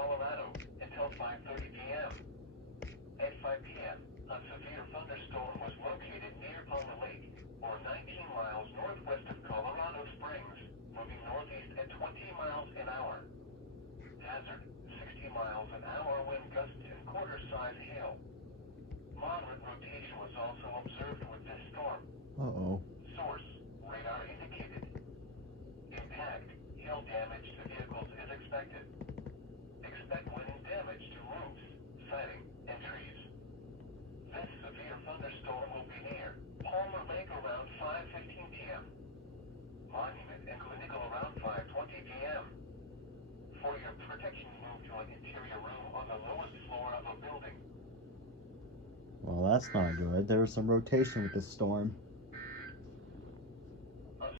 Colorado until 5:30 p.m. At 5 p.m., a severe thunderstorm was located near Palmer Lake, or 19 miles northwest of Colorado Springs, moving northeast at 20 miles an hour. Hazard, 60 miles an hour wind gusts and quarter-size hail. Moderate rotation was also observed with this storm. Uh-oh. Source, radar indicated. Impact, hail damage to vehicles is expected. Expect wind damage to roofs, siding, and trees. This severe thunderstorm will be near Palmer Lake around 5:15 p.m. Monument and Clinical around 5:20 p.m. For your protection, move to an interior room on the lowest floor of a building. Well, that's not good. There was some rotation with this storm.